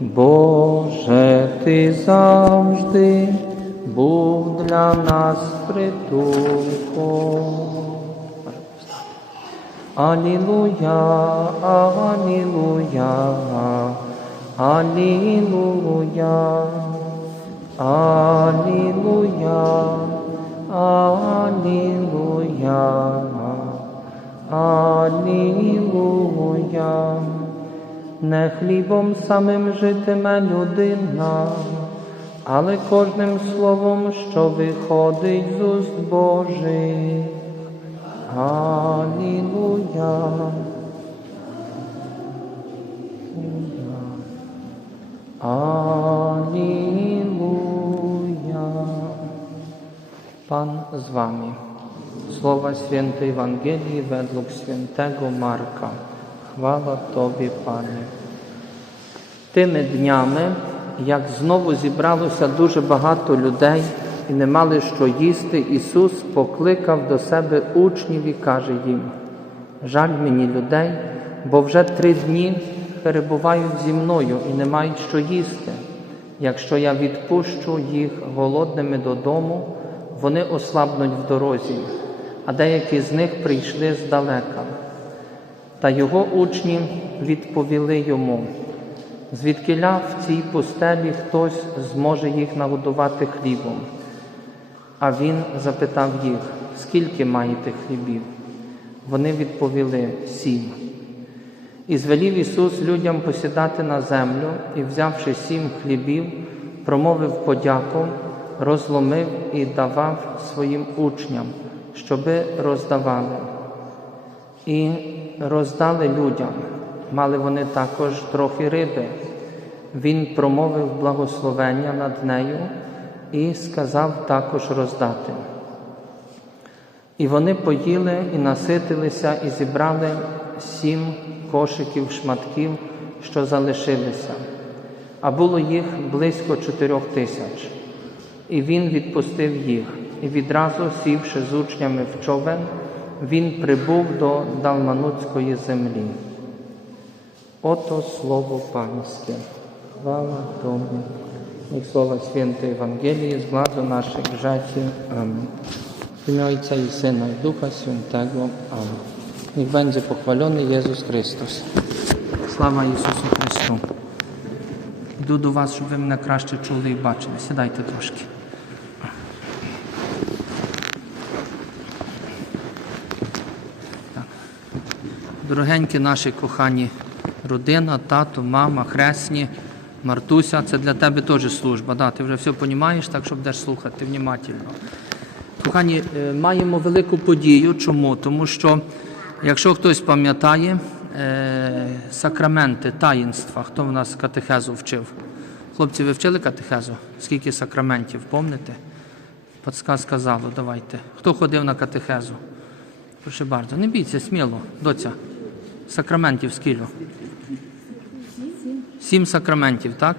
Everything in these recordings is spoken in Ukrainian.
Боже, ти завжди був для нас притулком. Алілуя, Алілуя, Алілуя, Алілуя, Алілуя, Алілуя. Не хлібом самим житиме людина, але кожним словом, що виходить з уст Божих. Алілуя. Алілуя. Pan z wami. Słowa świętej Ewangelii według świętego Marka. Chwała Tobie, Panie. Тими днями, як знову зібралося дуже багато людей і не мали що їсти, Ісус покликав до себе учнів і каже їм: Жаль мені людей, бо вже три дні перебувають зі мною і не мають що їсти. Якщо я відпущу їх голодними додому, вони ослабнуть в дорозі, а деякі з них прийшли здалека. Та його учні відповіли йому, звідкиля в цій пустелі хтось зможе їх нагодувати хлібом. А він запитав їх, скільки маєте хлібів? Вони відповіли сім. І звелів Ісус людям посідати на землю і, взявши сім хлібів, промовив подяку, розломив і давав своїм учням, щоби роздавали. І роздали людям. Мали вони також трохи риби. Він промовив благословення над нею і сказав також роздати. І вони поїли і наситилися, і зібрали сім кошиків шматків, що залишилися, а було їх близько чотирьох тисяч. І він відпустив їх, і відразу, сівши з учнями в човен, він прибув до Далманутської землі. Ото слово панське. Хвала Тому. Niech słowa świętej Ewangelii z władzy naszych grzechów. Amen. W imię Ojca i Syna i Ducha Świętego. Amen. Niech będzie pochwalony Jezus. Слава Ісусу Христу. Йду до вас, щоб ви мене краще чули і бачили. Сідайте трошки. Дорогенькі наші кохані родина, тато, мама, хресні, Мартуся, це для тебе теж служба. Да, ти вже все розумієш, так що будеш слухати внимательно. Кохані, е, маємо велику подію. Чому? Тому що, якщо хтось пам'ятає, е, сакраменти, таїнства, хто в нас катехезу вчив? Хлопці, ви вчили катехезу? Скільки сакраментів, помните? Пацка сказало, давайте. Хто ходив на катехезу? Прошу bardzo. Не бійся, сміло, доця. Сакраментів скільки? Сім сакраментів, так?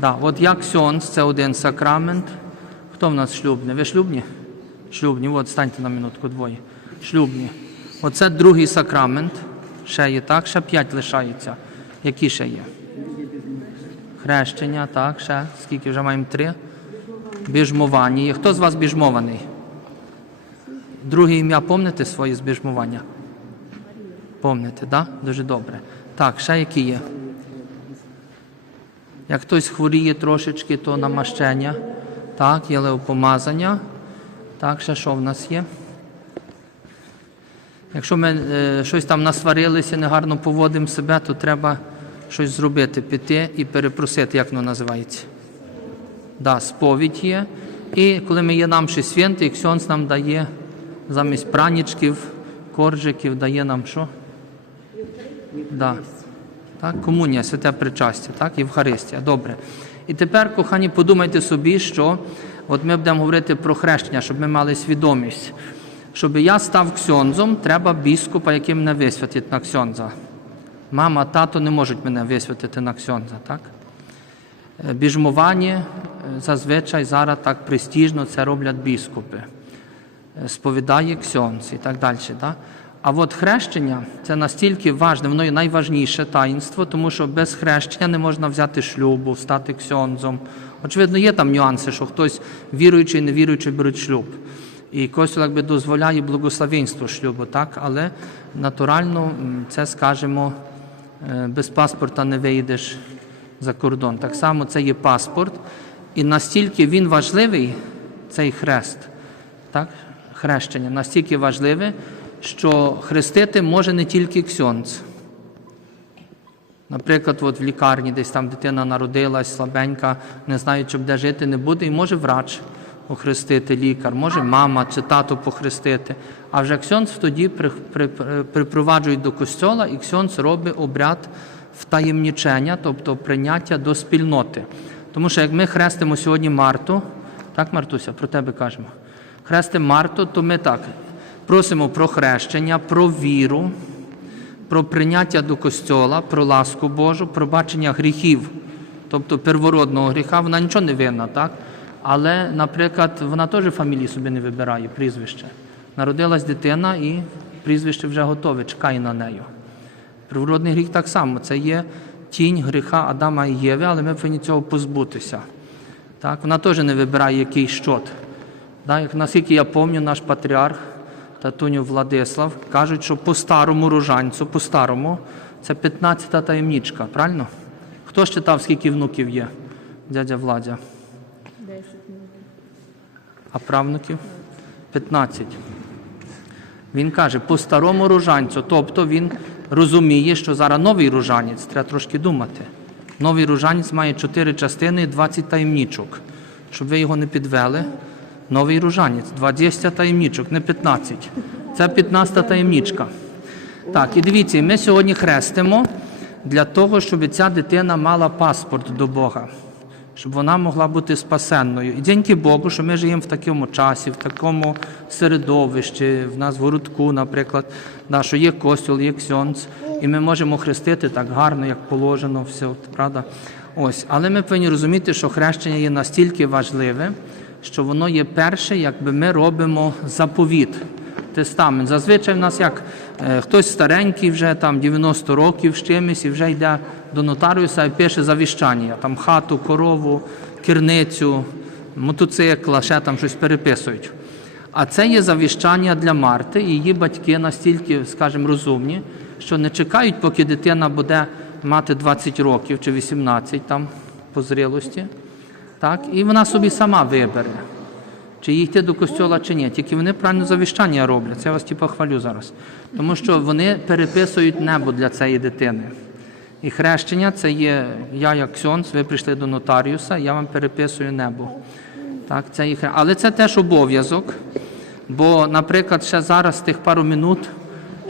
Да. От як сьонс, це один сакрамент. Хто в нас шлюбний? Ви шлюбні? Шлюбні, от станьте на минутку двоє. Шлюбні. Оце другий сакрамент. Ще є так, ще п'ять лишається. Які ще є? Хрещення, так, ще. Скільки вже маємо три? Біжмування. Хто з вас біжмований? Друге ім'я помните своє збіжмування? Помните? Да? Дуже добре. Так, ще які є? Як хтось хворіє трошечки, то намащення. Так, є леопомазання. Так, ще що в нас є? Якщо ми е, щось там насварилися, негарно поводимо себе, то треба щось зробити, піти і перепросити, як воно називається. Да, сповідь є. І коли ми є нам ще святий, Ксьонс нам дає замість пранічків, коржиків, дає нам що? Да. Так, комунія, святе причастя, так, Євхаристія. Добре. І тепер, кохані, подумайте собі, що от ми будемо говорити про хрещення, щоб ми мали свідомість. Щоб я став ксьонзом, треба біскупа, який мене висвятить на ксьонза. Мама, тато не можуть мене висвятити на ксьонза, так? Е, Біжмування е, зазвичай зараз так престижно це роблять біскупи. Е, Сповідає ксьонз і так далі. Так? А от хрещення це настільки важне, воно є найважніше таїнство, тому що без хрещення не можна взяти шлюбу, стати ксьонзом. Очевидно, є там нюанси, що хтось віруючий, невіруючий беруть шлюб. І Костюл якби дозволяє благословенство шлюбу, так? але натурально це, скажімо, е, без паспорта не вийдеш за кордон. Так само це є паспорт, і настільки він важливий, цей хрест, так? хрещення, настільки важливе, що хрестити може не тільки ксьонц. Наприклад, от в лікарні десь там дитина народилась, слабенька, не знає, чи буде жити, не буде, і може врач охрестити, лікар, може мама чи тато похрестити. А вже ксьонц тоді при, при, при- припроваджують до костьола, і ксьонц робить обряд втаємнічення, тобто прийняття до спільноти. Тому що як ми хрестимо сьогодні Марту, так, Мартуся, про тебе кажемо. Хрестимо Марту, то ми так просимо про хрещення, про віру, про прийняття до костьола, про ласку Божу, про бачення гріхів, тобто первородного гріха, вона нічого не винна, так? Але, наприклад, вона теж фамілії собі не вибирає, прізвище. Народилась дитина і прізвище вже готове, чекає на неї. Первородний гріх так само, це є тінь гріха Адама і Єви, але ми повинні цього позбутися. Так? Вона теж не вибирає який щот. Так? Наскільки я пам'ятаю, наш патріарх Татуню Владислав кажуть, що по старому рожанцю, по старому, це 15-та таємничка, правильно? Хто ж читав, скільки внуків є? Дядя Владя. 10 А правнуків? 15. Він каже, по старому ружанцю, тобто він розуміє, що зараз новий ружанець, треба трошки думати. Новий ружанець має 4 частини і 20 таємничок. Щоб ви його не підвели, новий ружанець, 20 таємничок, не 15. Це 15 таємничка. Так, і дивіться, ми сьогодні хрестимо для того, щоб ця дитина мала паспорт до Бога, щоб вона могла бути спасенною. І дякую Богу, що ми живемо в такому часі, в такому середовищі, в нас в городку, наприклад, да, що є костюл, є ксьонц, і ми можемо хрестити так гарно, як положено, все, правда? Ось, але ми повинні розуміти, що хрещення є настільки важливе, що воно є перше, якби ми робимо заповіт тестамент. Зазвичай в нас як е, хтось старенький, вже там 90 років з чимось, і вже йде до нотаріуса і пише завіщання. Там хату, корову, керницю, мотоцикла, ще там щось переписують. А це є завіщання для Марти, і її батьки настільки, скажімо, розумні, що не чекають, поки дитина буде мати 20 років чи 18 там по зрілості. Так? І вона собі сама вибере чи йти до костьола, чи ні. Тільки вони правильно завіщання роблять. Це я вас типу, хвалю зараз. Тому що вони переписують небо для цієї дитини. І хрещення це є я, як ксьонц, ви прийшли до нотаріуса, я вам переписую небо. Так, це хре- Але це теж обов'язок. Бо, наприклад, ще зараз тих пару минут,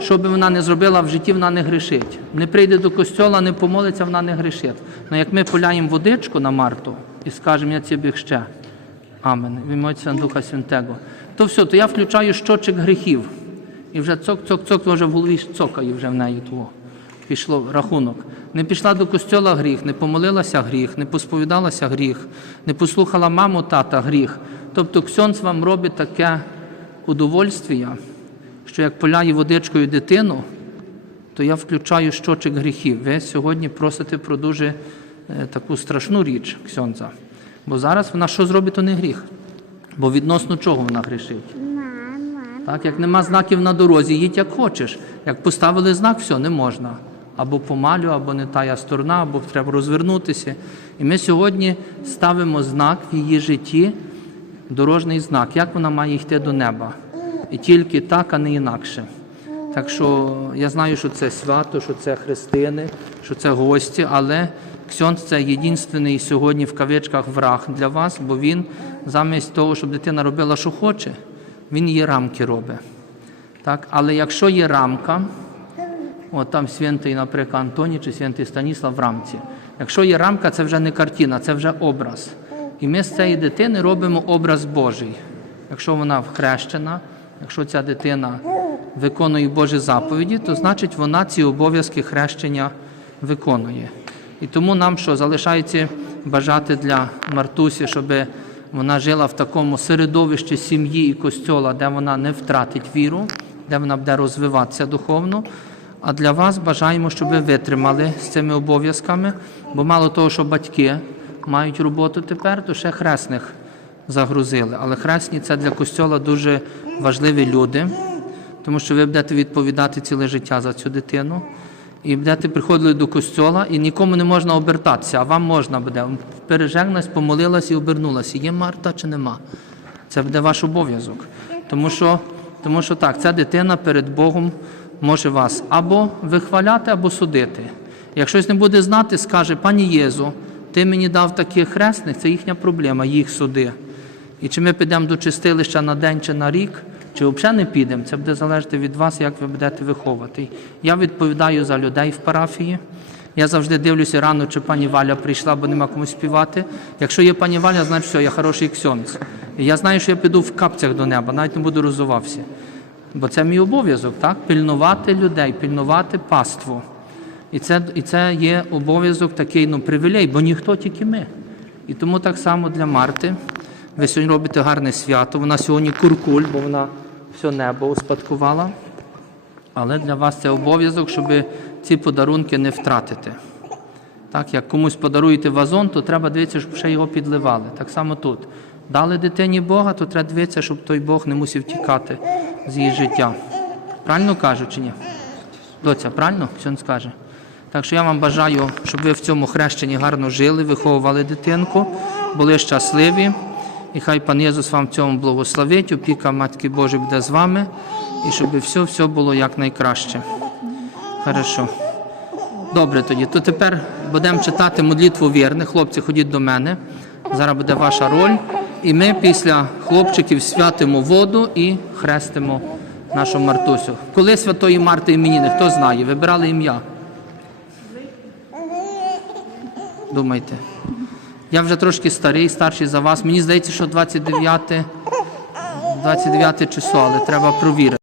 що би вона не зробила в житті, вона не грішить. Не прийде до костьола, не помолиться, вона не грішить. Ну як ми поляємо водичку на Марту і скажемо, я тебе ще. Амен. В ім'я Духа Святого. То все, то я включаю щочик гріхів. І вже цок-цок-цок, вже в голові цокає вже в неї того. Пішло рахунок. Не пішла до костьола гріх, не помолилася гріх, не посповідалася гріх, не послухала маму, тата гріх. Тобто ксьонц вам робить таке удовольствія, що як поляє водичкою дитину, то я включаю щочик гріхів. Ви сьогодні просите про дуже таку страшну річ ксьонза. Бо зараз вона що зробить, то не гріх. Бо відносно чого вона грішить? Так, як нема знаків на дорозі, їдь як хочеш. Як поставили знак, все, не можна. Або помалю, або не тая сторона, або треба розвернутися. І ми сьогодні ставимо знак в її житті, дорожній знак, як вона має йти до неба. І тільки так, а не інакше. Так що я знаю, що це свято, що це хрестини, що це гості, але Ксьонц це єдинственний сьогодні в кавичках враг для вас, бо він замість того, щоб дитина робила, що хоче, він її рамки робить. Так? Але якщо є рамка, от там святий, наприклад, Антоній чи святий Станіслав в рамці. Якщо є рамка, це вже не картина, це вже образ. І ми з цієї дитини робимо образ Божий. Якщо вона хрещена, якщо ця дитина виконує Божі заповіді, то значить вона ці обов'язки хрещення виконує. І тому нам що залишається бажати для Мартусі, щоб вона жила в такому середовищі сім'ї і костьола, де вона не втратить віру, де вона буде розвиватися духовно. А для вас бажаємо, щоб ви витримали з цими обов'язками, бо мало того, що батьки мають роботу тепер, то ще хресних загрузили. Але хресні це для костьола дуже важливі люди, тому що ви будете відповідати ціле життя за цю дитину. І будете приходили до костьола, і нікому не можна обертатися, а вам можна буде. Пережегнась, помолилась і обернулася. Є Марта чи нема? Це буде ваш обов'язок. Тому що, тому що так, ця дитина перед Богом може вас або вихваляти, або судити. Як щось не буде знати, скаже, пані Єзу, ти мені дав таких хресних, це їхня проблема, їх суди. І чи ми підемо до чистилища на день чи на рік, чи взагалі не підемо, це буде залежати від вас, як ви будете виховувати. Я відповідаю за людей в парафії. Я завжди дивлюся рано, чи пані Валя прийшла, бо нема кому співати. Якщо є пані Валя, значить все, я хороший ксьонц. Я знаю, що я піду в капцях до неба, навіть не буду розувався. Бо це мій обов'язок, так? Пильнувати людей, пильнувати паству. І це, і це є обов'язок такий, ну, привілей, бо ніхто тільки ми. І тому так само для Марти. Ви сьогодні робите гарне свято. Вона сьогодні куркуль, бо вона все небо успадкувала. Але для вас це обов'язок, щоб ці подарунки не втратити. Так, як комусь подаруєте вазон, то треба дивитися, щоб ще його підливали. Так само тут. Дали дитині Бога, то треба дивитися, щоб той Бог не мусив тікати з її життя. Правильно кажу чи ні? Доця, правильно? Все скаже. Так що я вам бажаю, щоб ви в цьому хрещенні гарно жили, виховували дитинку, були щасливі. І хай пан Єсус вам в цьому благословить, опіка Матки Божої буде з вами, і щоб все, все було якнайкраще. Хорошо. Добре тоді. То тепер будемо читати молитву вірних. Хлопці, ходіть до мене. Зараз буде ваша роль. І ми після хлопчиків святимо воду і хрестимо нашу Мартусю. Коли святої Марти іменіни, хто знає? Вибирали ім'я. Думайте. Я вже трошки старий, старший за вас. Мені здається, що 29, 29 число, але треба провірити.